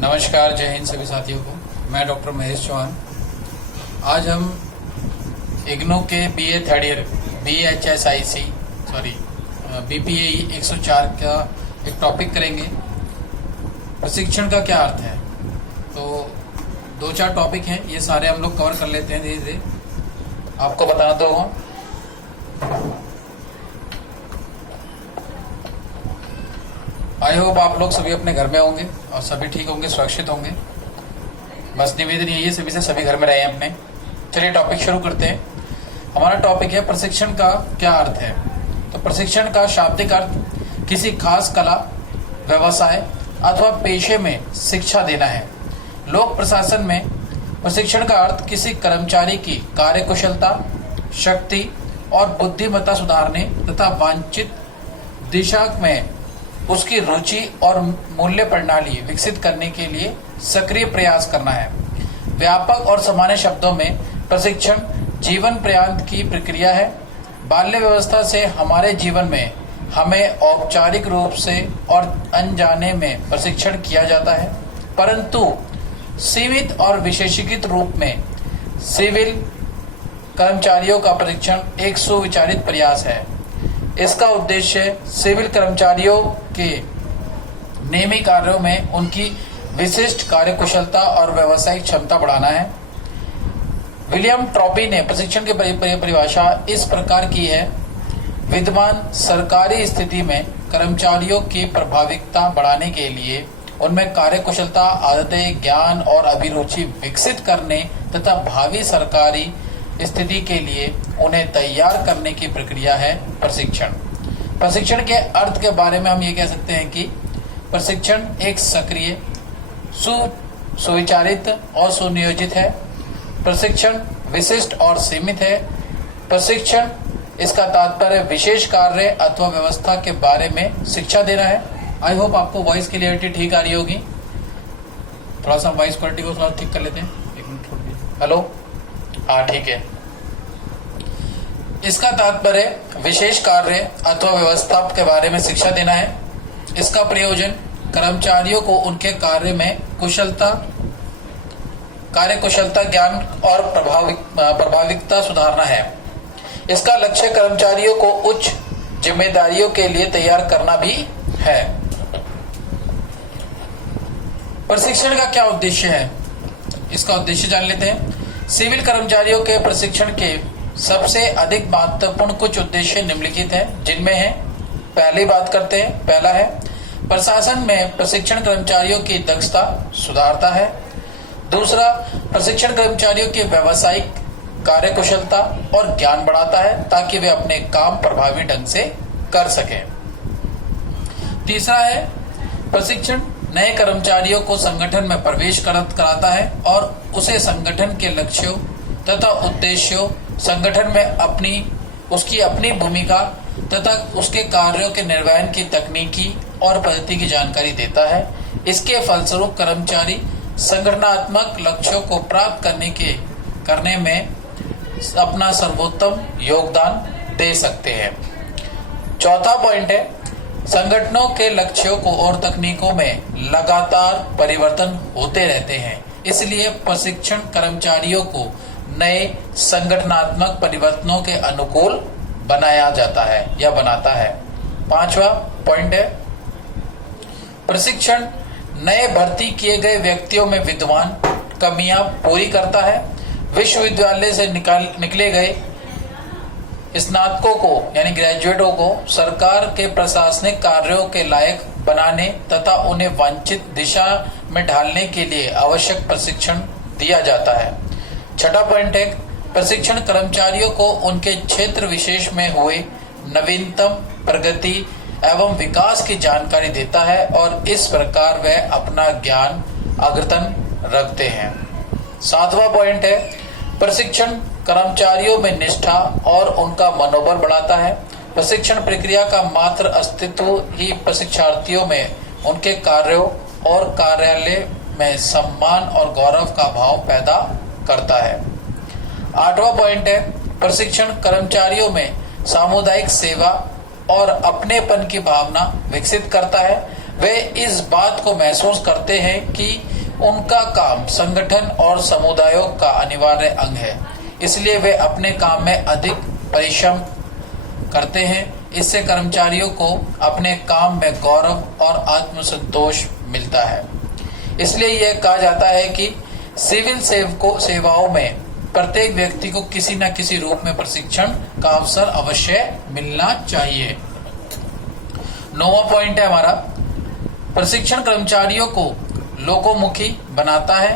नमस्कार, जय हिंद सभी साथियों को। मैं डॉक्टर महेश चौहान। आज हम इग्नू के बीए थर्ड ईयर BPAE 104 का एक टॉपिक करेंगे, प्रशिक्षण का क्या अर्थ है। तो 2-4 टॉपिक हैं, ये सारे हम लोग कवर कर लेते हैं धीरे धीरे। आपको बताना तो हूँ आई होप आप लोग सभी अपने घर में होंगे और सभी ठीक होंगे, सुरक्षित होंगे। बस निवेदन यही है सभी से, सभी घर में रहे अपने। चलिए टॉपिक शुरू करते हैं। हमारा टॉपिक है प्रशिक्षण का क्या अर्थ है। तो प्रशिक्षण का शाब्दिक अर्थ किसी खास कला, व्यवसाय अथवा पेशे में शिक्षा देना है। लोक प्रशासन में प्रशिक्षण का अर्थ किसी कर्मचारी की कार्यकुशलता, शक्ति और बुद्धिमत्ता सुधारने तथा वांछित दिशा में उसकी रुचि और मूल्य प्रणाली विकसित करने के लिए सक्रिय प्रयास करना है। व्यापक और सामान्य शब्दों में प्रशिक्षण जीवन पर्यंत की प्रक्रिया है। बाल्य व्यवस्था से हमारे जीवन में हमें औपचारिक रूप से और अनजाने में प्रशिक्षण किया जाता है, परंतु सीमित और विशेषीकृत रूप में सिविल कर्मचारियों का प्रशिक्षण एक सुविचारित प्रयास है। इसका उद्देश्य सिविल कर्मचारियों के नियमी कार्यों में उनकी विशिष्ट कार्यकुशलता और व्यावसायिक क्षमता बढ़ाना है। विलियम ट्रॉपी ने प्रशिक्षण की परिभाषा इस प्रकार की है: विद्यमान सरकारी स्थिति में कर्मचारियों की प्रभाविकता बढ़ाने के लिए उनमें कार्यकुशलता, आदतें, ज्ञान और अभिरुचि विकसित करने तथा भावी सरकारी स्थिति के लिए उन्हें तैयार करने की प्रक्रिया है प्रशिक्षण। प्रशिक्षण के अर्थ के बारे में हम ये कह सकते हैं कि प्रशिक्षण एक सक्रिय, सुविचारित और सुनियोजित है। प्रशिक्षण विशिष्ट और सीमित है। प्रशिक्षण इसका तात्पर्य विशेष कार्य अथवा व्यवस्था के बारे में शिक्षा देना है। आई होप आपको वॉइस क्लियरिटी ठीक आ रही होगी। थोड़ा सा वॉइस क्वालिटी को थोड़ा ठीक कर लेते हैं। एक मिनट छोड़ दीजिए। हेलो, हाँ ठीक है। इसका तात्पर्य विशेष कार्य अथवा व्यवस्था के बारे में शिक्षा देना है। इसका प्रयोजन कर्मचारियों को उनके कार्य में कार्यकुशलता, ज्ञान और प्रभाविकता सुधारना है। इसका लक्ष्य कर्मचारियों को उच्च जिम्मेदारियों के लिए तैयार करना भी है। प्रशिक्षण का क्या उद्देश्य है, इसका उद्देश्य जान लेते हैं। सिविल कर्मचारियों के प्रशिक्षण के सबसे अधिक महत्वपूर्ण कुछ उद्देश्य निम्नलिखित हैं, जिनमें है, पहली बात करते हैं। पहला है, प्रशासन में प्रशिक्षण कर्मचारियों की दक्षता सुधारता है। दूसरा, प्रशिक्षण कर्मचारियों की व्यावसायिक कार्यकुशलता और ज्ञान बढ़ाता है ताकि वे अपने काम प्रभावी ढंग से कर सकें। तीसरा है, प्रशिक्षण नए कर्मचारियों को संगठन में प्रवेश कराता है और उसे संगठन के लक्ष्यों तथा उद्देश्यों, संगठन में उसकी अपनी भूमिका तथा उसके कार्यों के निर्वहन की तकनीकी और पद्धति की जानकारी देता है। इसके फलस्वरूप कर्मचारी संगठनात्मक लक्ष्यों को प्राप्त करने में अपना सर्वोत्तम योगदान दे सकते हैं। चौथा पॉइंट है, संगठनों के लक्ष्यों को और तकनीकों में लगातार परिवर्तन होते रहते हैं, इसलिए प्रशिक्षण कर्मचारियों को नए संगठनात्मक परिवर्तनों के अनुकूल बनाया जाता है या बनाता है। पांचवा पॉइंट है, प्रशिक्षण नए भर्ती किए गए व्यक्तियों में विद्यमान कमियां पूरी करता है। विश्वविद्यालय से निकले गए स्नातकों को यानी ग्रेजुएटों को सरकार के प्रशासनिक कार्यों के लायक बनाने तथा उन्हें वांछित दिशा में ढालने के लिए आवश्यक प्रशिक्षण दिया जाता है। छठा पॉइंट है, प्रशिक्षण कर्मचारियों को उनके क्षेत्र विशेष में हुए नवीनतम प्रगति एवं विकास की जानकारी देता है और इस प्रकार वे अपना ज्ञान अद्यतन रखते हैं। सातवां पॉइंट है, प्रशिक्षण कर्मचारियों में निष्ठा और उनका मनोबल बढ़ाता है। प्रशिक्षण प्रक्रिया का मात्र अस्तित्व ही प्रशिक्षार्थियों में उनके कार्यों और कार्यालय में सम्मान और गौरव का भाव पैदा करता है। आठवां पॉइंट है, प्रशिक्षण कर्मचारियों में सामुदायिक सेवा और अपनेपन की भावना विकसित करता है। वे इस बात को महसूस करते हैं कि उनका काम संगठन और समुदायों का अनिवार्य अंग है, इसलिए वे अपने काम में अधिक परिश्रम करते हैं। इससे कर्मचारियों को अपने काम में गौरव और आत्मसंतोष मिलता है। इसलिए यह कहा जाता है कि सिविल सेवाओं में प्रत्येक व्यक्ति को किसी न किसी रूप में प्रशिक्षण का अवसर अवश्य मिलना चाहिए। 9वां पॉइंट है हमारा, प्रशिक्षण कर्मचारियों को लोकोमुखी बनाता है।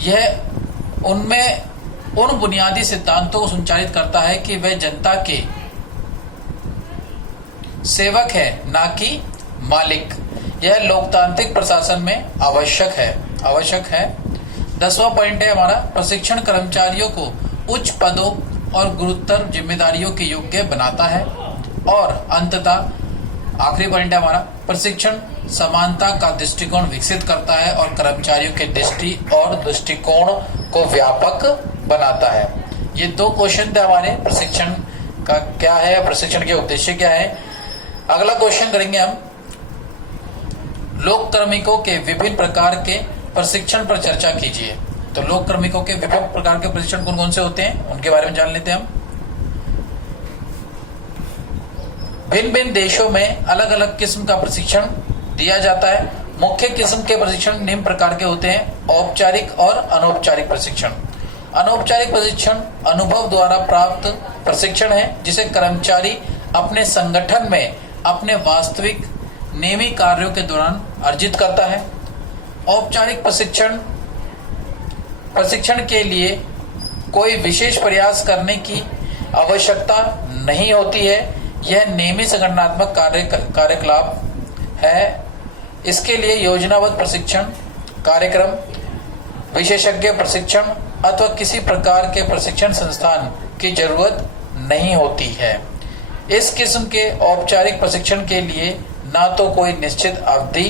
यह उनमें उन बुनियादी सिद्धांतों को संचालित करता है कि वे जनता के सेवक है, ना कि मालिक। यह लोकतांत्रिक प्रशासन में आवश्यक है। 10वां पॉइंट है हमारा, प्रशिक्षण कर्मचारियों को उच्च पदों और गुरुतर जिम्मेदारियों के योग्य बनाता है। और अंततः आखिरी पॉइंट है हमारा, प्रशिक्षण समानता का दृष्टिकोण विकसित करता है और कर्मचारियों के दृष्टि और दृष्टिकोण को व्यापक बनाता है। ये 2 क्वेश्चन थे हमारे, प्रशिक्षण का क्या है, प्रशिक्षण के उद्देश्य क्या है। अगला क्वेश्चन करेंगे हम, लोक कार्मिकों के विभिन्न प्रकार के प्रशिक्षण पर चर्चा कीजिए। तो लोक कार्मिकों के विभिन्न प्रकार के प्रशिक्षण कौन कौन से होते हैं, उनके बारे में जान लेते हैं हम। भिन्न भिन्न देशों में अलग अलग किस्म का प्रशिक्षण दिया जाता है। मुख्य किस्म के प्रशिक्षण निम्न प्रकार के होते हैं, औपचारिक और अनौपचारिक प्रशिक्षण। अनौपचारिक प्रशिक्षण अनुभव द्वारा प्राप्त प्रशिक्षण है, जिसे कर्मचारी अपने संगठन में अपने वास्तविक नियमित कार्यों के दौरान अर्जित करता है। औपचारिक प्रशिक्षण के लिए कोई विशेष प्रयास करने की आवश्यकता नहीं होती है। यह नियमित संगठनात्मक कार्यकलाप है। इसके लिए योजनाबद्ध प्रशिक्षण कार्यक्रम, विशेषज्ञ प्रशिक्षण अथवा किसी प्रकार के प्रशिक्षण संस्थान की जरूरत नहीं होती है। इस किस्म के औपचारिक प्रशिक्षण के लिए ना तो कोई निश्चित अवधि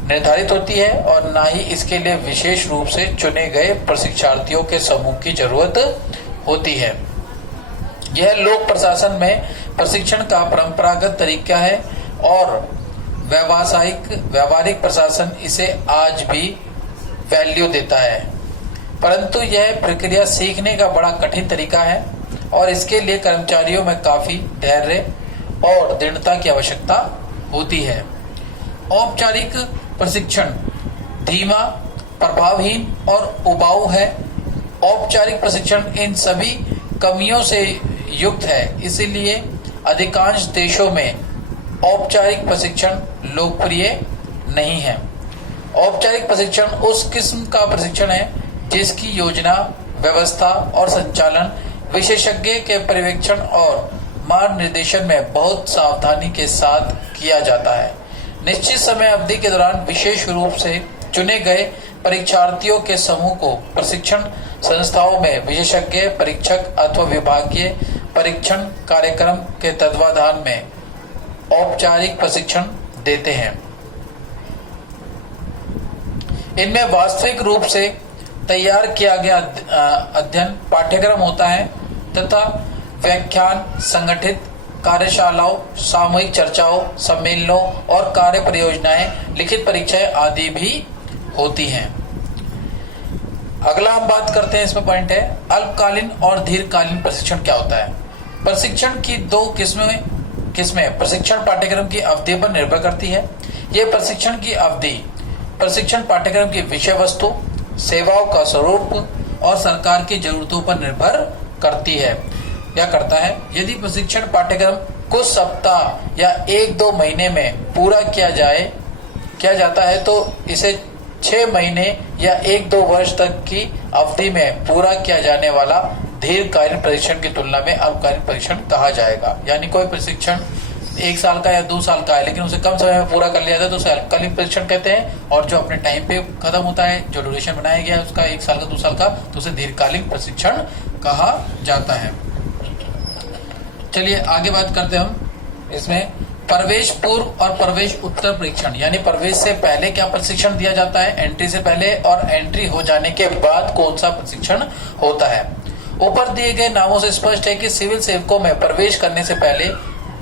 निर्धारित होती है और ना ही इसके लिए विशेष रूप से चुने गए प्रशिक्षार्थियों के समूह की जरूरत होती है। यह लोक प्रशासन में प्रशिक्षण का परंपरागत तरीका है और व्यावहारिक प्रशासन इसे आज भी वैल्यू देता है, परंतु यह प्रक्रिया सीखने का बड़ा कठिन तरीका है और इसके लिए कर्मचारियों में काफी धैर्य और दृढ़ता की आवश्यकता होती है। औपचारिक प्रशिक्षण धीमा, प्रभावहीन और उबाऊ है। औपचारिक प्रशिक्षण इन सभी कमियों से युक्त है, इसलिए अधिकांश देशों में औपचारिक प्रशिक्षण लोकप्रिय नहीं है। औपचारिक प्रशिक्षण उस किस्म का प्रशिक्षण है जिसकी योजना, व्यवस्था और संचालन विशेषज्ञ के पर्यवेक्षण और मार्ग निर्देशन में बहुत सावधानी के साथ किया जाता है। निश्चित समय अवधि के दौरान विशेष रूप से चुने गए परीक्षार्थियों के समूह को प्रशिक्षण संस्थाओं में विशेषज्ञ परीक्षक अथवा विभागीय परीक्षण कार्यक्रम के तत्वाधान में औपचारिक प्रशिक्षण देते हैं। इनमें वास्तविक रूप से तैयार किया गया अध्ययन पाठ्यक्रम होता है तथा व्याख्यान, संगठित कार्यशालाओं, सामूहिक चर्चाओं, सम्मेलनों और कार्य परियोजनाएं, लिखित परीक्षाएं आदि भी होती हैं। अगला हम बात करते हैं, इसमें पॉइंट है अल्पकालीन और दीर्घकालीन प्रशिक्षण क्या होता है। प्रशिक्षण की 2 किस्में प्रशिक्षण पाठ्यक्रम की अवधि पर निर्भर करती है। ये प्रशिक्षण की अवधि प्रशिक्षण पाठ्यक्रम की विषय वस्तु, सेवाओं का स्वरूप और सरकार की जरूरतों पर निर्भर करती है या करता है। यदि प्रशिक्षण पाठ्यक्रम कुछ सप्ताह या 1-2 महीने में पूरा किया जाता है तो इसे 6 महीने या 1-2 वर्ष तक की अवधि में पूरा किया जाने वाला दीर्घकालीन प्रशिक्षण की तुलना में अल्पकालीन प्रशिक्षण कहा जाएगा। यानी कोई प्रशिक्षण 1 साल का या 2 साल का है लेकिन उसे कम समय में पूरा कर लिया जाता है तो उसे अल्पकालीन प्रशिक्षण कहते हैं, और जो अपने टाइम पे खत्म होता है, जो ड्यूरेशन बनाया गया है उसका 1 साल का 2 साल का, तो उसे दीर्घकालीन प्रशिक्षण कहा जाता है। चलिए आगे बात करते हैं हम इसमें प्रवेश पूर्व और प्रवेश उत्तर परीक्षण, यानी प्रवेश से पहले क्या प्रशिक्षण दिया जाता है, एंट्री से पहले, और एंट्री हो जाने के बाद कौन सा प्रशिक्षण होता है। ऊपर दिए गए नामों से स्पष्ट है कि सिविल सेवकों में प्रवेश करने से पहले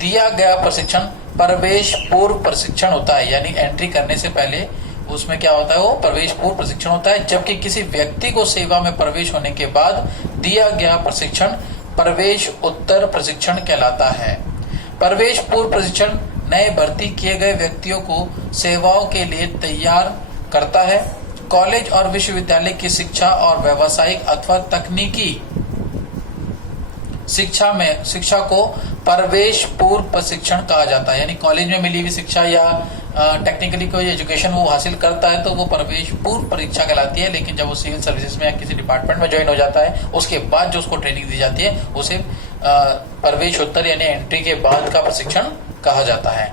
दिया गया प्रशिक्षण प्रवेश पूर्व प्रशिक्षण होता है, यानी एंट्री करने से पहले उसमें क्या होता है, वो प्रवेश पूर्व प्रशिक्षण होता है। जबकि किसी व्यक्ति को सेवा में प्रवेश होने के बाद दिया गया प्रशिक्षण प्रवेश उत्तर प्रशिक्षण कहलाता है। प्रवेश पूर्व प्रशिक्षण नए भर्ती किए गए व्यक्तियों को सेवाओं के लिए तैयार करता है। कॉलेज और विश्वविद्यालय की शिक्षा और व्यावसायिक अथवा तकनीकी शिक्षा को प्रवेश पूर्व प्रशिक्षण कहा जाता है। यानी कॉलेज में मिली हुई शिक्षा या टेक्निकली कोई एजुकेशन वो हासिल करता है तो वो प्रवेश पूर्व परीक्षा कहलाती है। लेकिन जब वो सिविल सर्विसेज में या किसी डिपार्टमेंट में ज्वाइन हो जाता है उसके बाद जो उसको ट्रेनिंग दी जाती है उसे प्रवेश उत्तर यानी एंट्री के बाद का प्रशिक्षण कहा जाता है।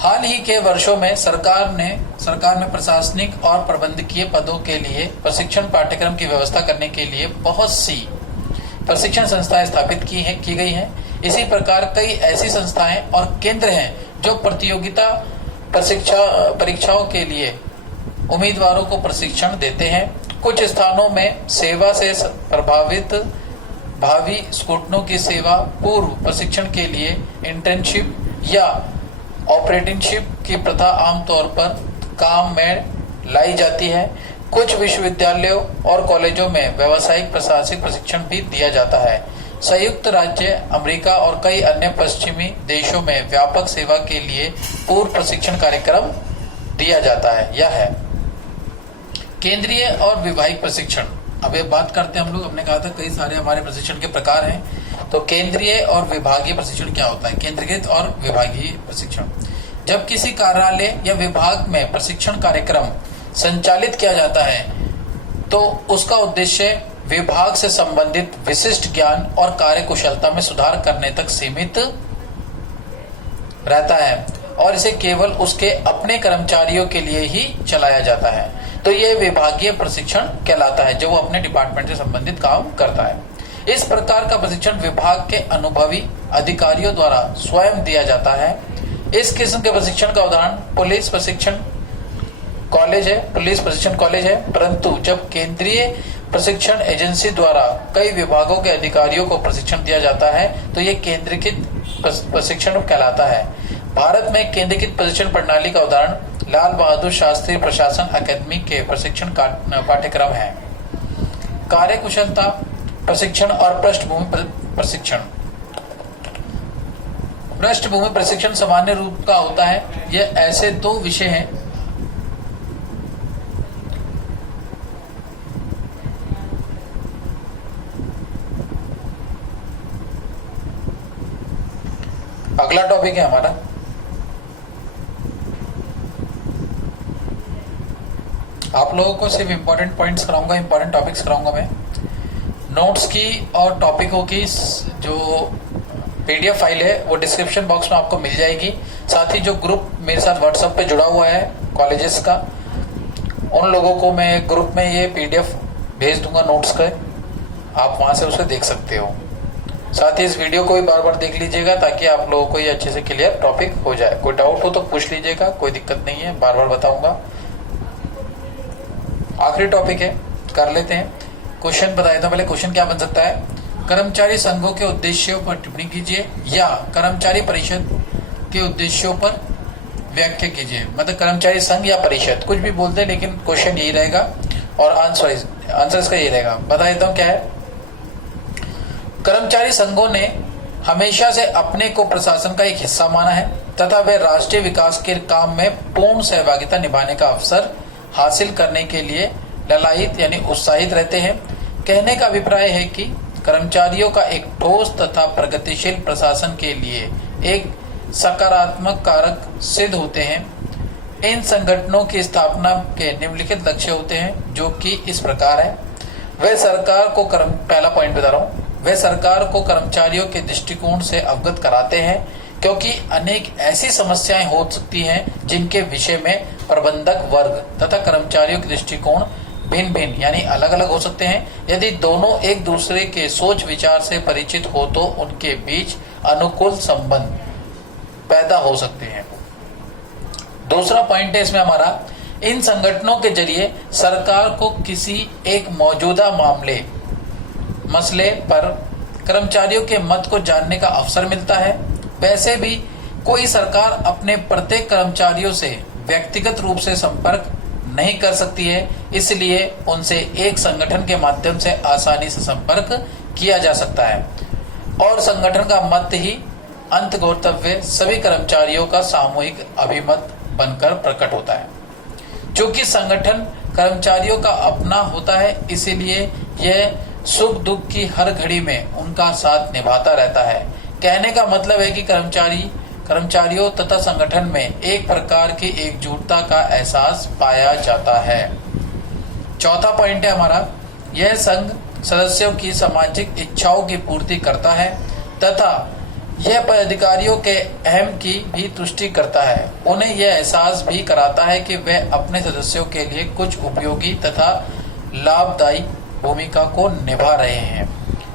हाल ही के वर्षों में सरकार ने प्रशासनिक और प्रबंधकीय पदों के लिए प्रशिक्षण पाठ्यक्रम की व्यवस्था करने के लिए बहुत सी प्रशिक्षण संस्थाएं स्थापित की गई हैं। इसी प्रकार कई ऐसी संस्थाएं और केंद्र हैं जो प्रतियोगिता परीक्षाओं के लिए उम्मीदवारों को प्रशिक्षण देते हैं। कुछ स्थानों में सेवा से प्रभावित भावी स्कूटरों की सेवा पूर्व प्रशिक्षण के लिए इंटर्नशिप या ऑपरेटिंगशिप की प्रथा आमतौर पर काम में लाई जाती है। कुछ विश्वविद्यालयों और कॉलेजों में व्यावसायिक प्रशासनिक प्रशिक्षण भी दिया जाता है। संयुक्त राज्य अमेरिका और कई अन्य पश्चिमी देशों में व्यापक सेवा के लिए पूर्व प्रशिक्षण कार्यक्रम दिया जाता है। यह है केंद्रीय और विभागीय प्रशिक्षण। अब ये बात करते हैं हम लोग, हमने कहा था कई सारे हमारे प्रशिक्षण के प्रकार हैं। तो केंद्रीय और विभागीय प्रशिक्षण क्या होता है? केंद्रीकृत और विभागीय प्रशिक्षण, जब किसी कार्यालय या विभाग में प्रशिक्षण कार्यक्रम संचालित किया जाता है तो उसका उद्देश्य विभाग से संबंधित विशिष्ट ज्ञान और कार्यकुशलता में सुधार करने तक सीमित रहता है और इसे केवल उसके अपने कर्मचारियों के लिए ही चलाया जाता है। तो यह विभागीय प्रशिक्षण कहलाता है जो वो अपने डिपार्टमेंट से संबंधित काम करता है। इस प्रकार का प्रशिक्षण विभाग के अनुभवी अधिकारियों द्वारा स्वयं दिया जाता है। इस किस्म के प्रशिक्षण का उदाहरण पुलिस प्रशिक्षण कॉलेज है। परंतु जब केंद्रीय प्रशिक्षण एजेंसी द्वारा कई विभागों के अधिकारियों को प्रशिक्षण दिया जाता है तो यह केंद्रीकृत प्रशिक्षण कहलाता है। भारत में केंद्रीकृत प्रशिक्षण प्रणाली का उदाहरण लाल बहादुर शास्त्री प्रशासन अकादमी के प्रशिक्षण पाठ्यक्रम है। कार्यकुशलता प्रशिक्षण और पृष्ठभूमि प्रशिक्षण। पृष्ठभूमि प्रशिक्षण सामान्य रूप का होता है। यह ऐसे दो विषय हैं अगला टॉपिक है हमारा आप लोगों को सिर्फ इंपॉर्टेंट पॉइंट्स कराऊंगा, इंपॉर्टेंट टॉपिक्स कराऊंगा मैं। नोट्स की और टॉपिकों की जो पीडीएफ फाइल है वो डिस्क्रिप्शन बॉक्स में आपको मिल जाएगी। साथ ही जो ग्रुप मेरे साथ व्हाट्सएप पे जुड़ा हुआ है कॉलेजेस का, उन लोगों को मैं ग्रुप में ये पीडीएफ भेज दूंगा नोट्स का, आप वहां से उसे देख सकते हो। साथ ही इस वीडियो को भी बार बार देख लीजिएगा ताकि आप लोगों को ये अच्छे से क्लियर टॉपिक हो जाए। कोई डाउट हो तो पूछ लीजिएगा, कोई दिक्कत नहीं है, बार बार बताऊंगा। आखिरी टॉपिक है, कर लेते हैं। क्वेश्चन बता देता हूं पहले। क्वेश्चन क्या बन सकता है? कर्मचारी संघों के उद्देश्यों पर टिप्पणी कीजिए या कर्मचारी परिषद के उद्देश्यों पर व्याख्या कीजिए। मतलब कर्मचारी संघ या परिषद कुछ भी बोलते हैं, लेकिन क्वेश्चन यही रहेगा और आंसर इसका यही रहेगा। बता देता हूं क्या है। कर्मचारी संघों ने हमेशा से अपने को प्रशासन का एक हिस्सा माना है तथा वे राष्ट्रीय विकास के काम में पूर्ण सहभागिता निभाने का अवसर हासिल करने के लिए ललायित यानी उत्साहित रहते हैं। कहने का अभिप्राय है कि कर्मचारियों का एक ठोस तथा प्रगतिशील प्रशासन के लिए एक सकारात्मक कारक सिद्ध होते हैं। इन संगठनों की स्थापना के निम्नलिखित लक्ष्य होते हैं जो कि इस प्रकार है। वह सरकार को पहला पॉइंट बता रहा हूँ, वे सरकार को कर्मचारियों के दृष्टिकोण से अवगत कराते हैं क्योंकि अनेक ऐसी समस्याएं हो सकती हैं जिनके विषय में प्रबंधक वर्ग तथा कर्मचारियों के दृष्टिकोण भिन्न भिन्न यानी अलग अलग हो सकते हैं। यदि दोनों एक दूसरे के सोच विचार से परिचित हो तो उनके बीच अनुकूल संबंध पैदा हो सकते हैं। दूसरा पॉइंट है इसमें हमारा, इन संगठनों के जरिए सरकार को किसी एक मौजूदा मसले पर कर्मचारियों के मत को जानने का अवसर मिलता है। वैसे भी कोई सरकार अपने प्रत्येक कर्मचारियों से व्यक्तिगत रूप से संपर्क नहीं कर सकती है, इसलिए उनसे एक संगठन के माध्यम से आसानी से संपर्क किया जा सकता है और संगठन का मत ही अंत गौरतव्य सभी कर्मचारियों का सामूहिक अभिमत बनकर प्रकट होता है। चूंकि संगठन कर्मचारियोयों का अपना होता है, इसीलिए यह सुख दुख की हर घड़ी में उनका साथ निभाता रहता है। कहने का मतलब है कि कर्मचारियों तथा संगठन में एक प्रकार की एकजुटता का एहसास पाया जाता है। चौथा पॉइंट है हमारा, यह संघ सदस्यों की सामाजिक इच्छाओं की पूर्ति करता है तथा यह पदाधिकारियों के अहम की भी तुष्टि करता है। उन्हें यह एहसास भी कराता है कि वे अपने सदस्यों के लिए कुछ उपयोगी तथा लाभदायी भूमिका को निभा रहे हैं।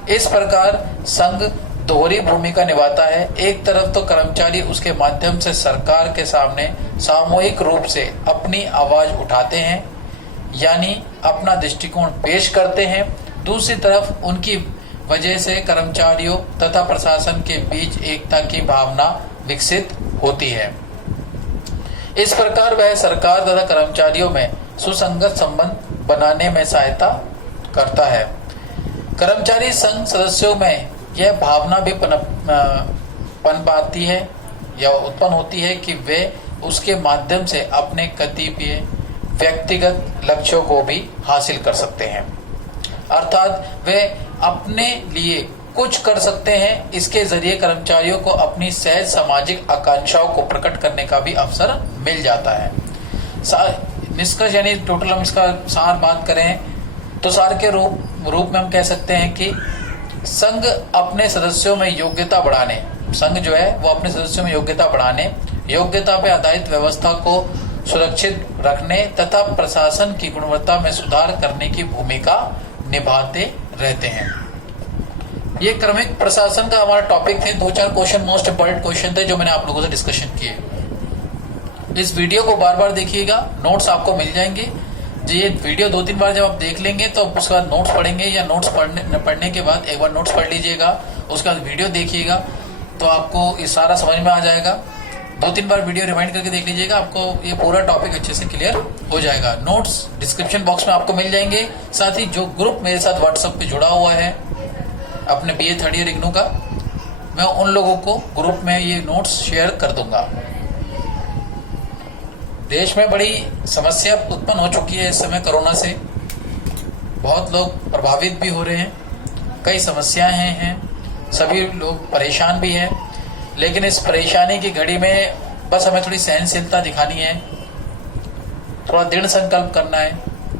इस प्रकार संघ दोहरी भूमिका निभाता है। एक तरफ तो कर्मचारी उसके माध्यम से सरकार के सामने सामूहिक रूप से अपनी आवाज उठाते हैं, यानी अपना दृष्टिकोण पेश करते हैं। दूसरी तरफ उनकी वजह से कर्मचारियों तथा प्रशासन के बीच एकता की भावना विकसित होती है। इस प्रकार वह सरकार तथा कर्मचारियों में सुसंगत संबंध बनाने में सहायता करता है। कर्मचारी संघ सदस्यों में यह भावना भी पनपाती है या उत्पन्न होती है कि वे उसके माध्यम से अपने कतिपय व्यक्तिगत लक्ष्यों को भी हासिल कर सकते हैं, अर्थात वे अपने लिए कुछ कर सकते हैं। इसके जरिए कर्मचारियों को अपनी सहज सामाजिक आकांक्षाओं को प्रकट करने का भी अवसर मिल जाता है। निष्कर्ष यानी टोटल हम इसका सार बात करें तो सार के रूप में हम कह सकते हैं कि संघ अपने सदस्यों में योग्यता बढ़ाने, संघ जो है वो अपने सदस्यों में योग्यता बढ़ाने, योग्यता पर आधारित व्यवस्था को सुरक्षित रखने तथा प्रशासन की गुणवत्ता में सुधार करने की भूमिका निभाते रहते हैं। ये क्रमिक प्रशासन का हमारा टॉपिक थे। 2-4 क्वेश्चन मोस्ट इंपोर्टेंट क्वेश्चन थे जो मैंने आप लोगों से डिस्कशन किए। इस वीडियो को बार बार देखिएगा, नोट्स आपको मिल जाएंगे। ये वीडियो 2-3 बार जब आप देख लेंगे तो उसके बाद नोट्स पढ़ेंगे या नोट्स पढ़ने के बाद एक बार नोट्स पढ़ लीजिएगा, उसके बाद वीडियो देखिएगा तो आपको ये सारा समझ में आ जाएगा। 2-3 बार वीडियो रिवाइंड करके देख लीजिएगा, आपको ये पूरा टॉपिक अच्छे से क्लियर हो जाएगा। नोट्स डिस्क्रिप्शन बॉक्स में आपको मिल जाएंगे। साथ ही जो ग्रुप मेरे साथ व्हाट्सएप पे जुड़ा हुआ है अपने BA 3rd ईयर इग्नू का, मैं उन लोगों को ग्रुप में ये नोट्स शेयर कर दूंगा। देश में बड़ी समस्या उत्पन्न हो चुकी है इस समय कोरोना से, बहुत लोग प्रभावित भी हो रहे हैं, कई समस्याएं हैं, सभी लोग परेशान भी हैं। लेकिन इस परेशानी की घड़ी में बस हमें थोड़ी सहनशीलता दिखानी है, थोड़ा दृढ़ संकल्प करना है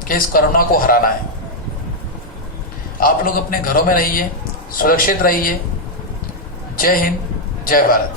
कि इस कोरोना को हराना है। आप लोग अपने घरों में रहिए, सुरक्षित रहिए। जय हिंद, जय भारत।